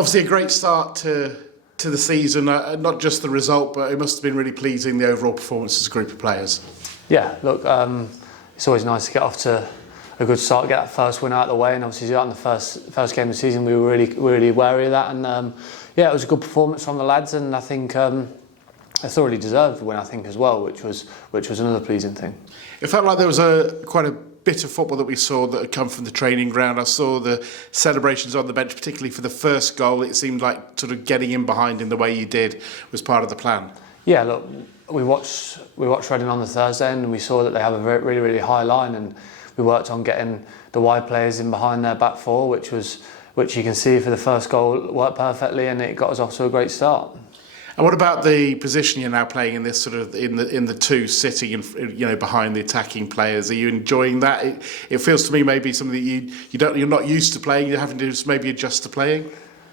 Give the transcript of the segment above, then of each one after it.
Obviously, a great start to the season. Not just the result, but it must have been really pleasing, the overall performance as a group of players. Yeah, look, it's always nice to get off to a good start, get that first win out of the way, and obviously in the first game of the season we were really wary of that, and yeah, it was a good performance from the lads, and I think they thoroughly deserved the win, I think, as well, which was another pleasing thing. It felt like there was quite a bit of football that we saw that had come from the training ground. I saw the celebrations on the bench, particularly for the first goal. It seemed like sort of getting in behind in the way you did was part of the plan. Yeah, look, we watched Reading on the Thursday, and we saw that they have a really high line, and we worked on getting the wide players in behind their back four, which you can see for the first goal worked perfectly, and it got us off to a great start. And what about the position you're now playing in this sort of in the two sitting and behind the attacking players? Are you enjoying that? It feels to me maybe something that you're not used to playing. You're having to just maybe adjust to playing.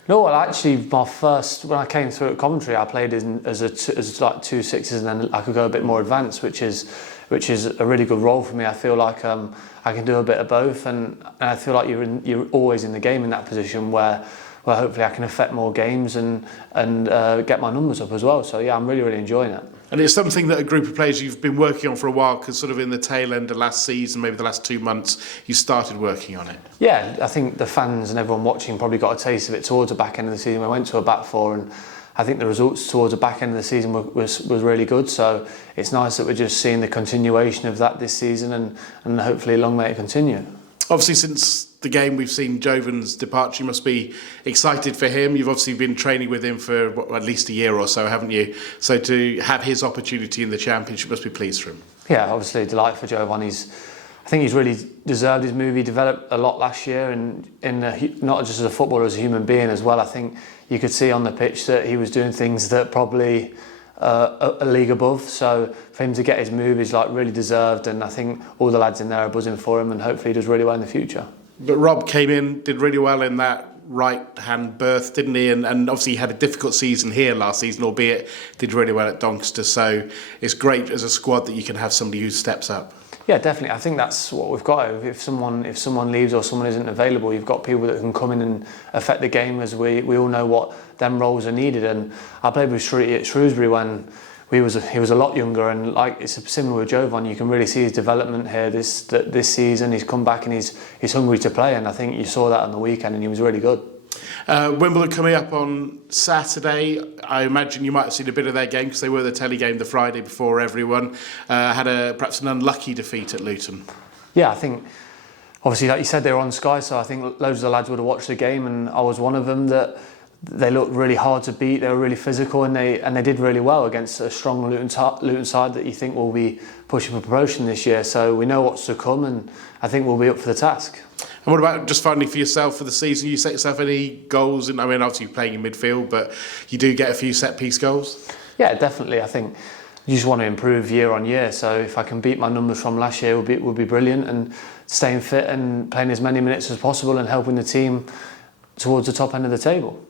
No, well, actually, when I came through at Coventry, I played as like 2 6s, and then I could go a bit more advanced, which is a really good role for me. I feel like I can do a bit of both, and I feel like you're always in the game in that position where hopefully I can affect more games and get my numbers up as well. So yeah, I'm really enjoying it. And it's something that a group of players you've been working on for a while, because sort of in the tail end of last season, maybe the last 2 months, you started working on it. Yeah, I think the fans and everyone watching probably got a taste of it towards the back end of the season. We went to a back four, and I think the results towards the back end of the season was really good. So it's nice that we're just seeing the continuation of that this season, and hopefully long may it continue. Obviously, since the game we've seen Jovan's departure, you must be excited for him. You've obviously been training with him for at least a year or so, haven't you? So to have his opportunity in the Championship, must be pleased for him. Yeah, obviously delight for Jovan. I think he's really deserved his move. He developed a lot last year, and not just as a footballer, as a human being as well. I think you could see on the pitch that he was doing things that probably a league above. So for him to get his move is like really deserved, and I think all the lads in there are buzzing for him, and hopefully he does really well in the future. But Rob came in, did really well in that right-hand berth, didn't he? And obviously he had a difficult season here last season, albeit did really well at Doncaster. So it's great as a squad that you can have somebody who steps up. Yeah, definitely. I think that's what we've got. If someone leaves or someone isn't available, you've got people that can come in and affect the game, as we all know what them roles are needed. And I played with Shrewsbury at Shrewsbury when he was a lot younger, and like it's similar with Jovan. You can really see his development here this season. He's come back and he's hungry to play, and I think you saw that on the weekend, and he was really good. Wimbledon coming up on Saturday. I imagine you might have seen a bit of their game because they were the telly game the Friday before everyone. Had perhaps an unlucky defeat at Luton. Yeah, I think obviously, like you said, they were on Sky, so I think loads of the lads would have watched the game, and I was one of them. That they looked really hard to beat. They were really physical, and they did really well against a strong Luton side that you think will be pushing for promotion this year. So we know what's to come, and I think we'll be up for the task. And what about just finally for yourself for the season? You set yourself any goals? And I mean, obviously you're playing in midfield, but you do get a few set-piece goals? Yeah, definitely. I think you just want to improve year on year. So if I can beat my numbers from last year, would be brilliant. And staying fit and playing as many minutes as possible and helping the team towards the top end of the table.